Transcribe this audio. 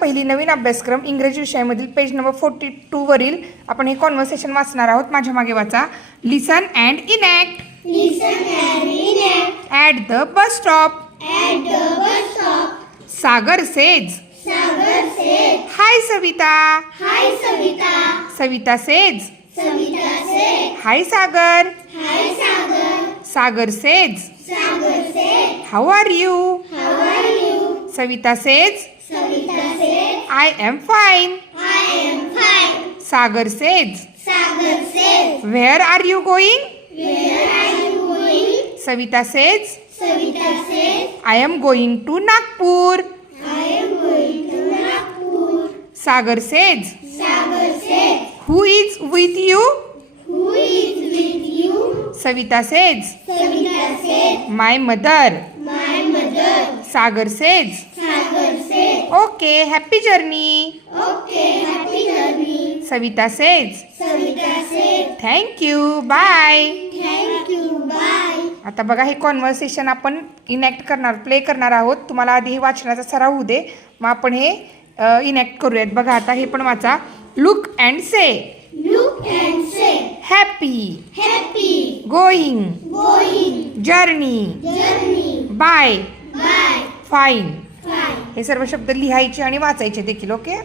पहिली नवीन अभ्यासक्रम इंग्रजी विषयामधील पेज नंबर 42 वरील आपण हे कॉन्व्हर्सेशन वाचणार आहोत. माझ्या मागे वाचा. Listen and enact. At the bus stop. Sagar says. Hi Savita. Savita says. Hi Sagar. Sagar says how are you. Savita says I am fine. Sagar says where are you going? Savita says I am going to Nagpur. Sagar says who is with you? Savita says my mother. Sagar says okay, happy journey. Savita says thank you, bye. आता बघा हे conversation आपण enact करणार, play करणार आहोत. तुम्हाला आधी हे वाचनाचा सराव होऊ दे, मग आपण हे इनॅक्ट करूयात. बघा आता हे पण वाचा. Look and say. Happy. Going. Journey. Bye. Fine. हे सर्व शब्द लिहायचे आणि वाचायचे देखील. ओके.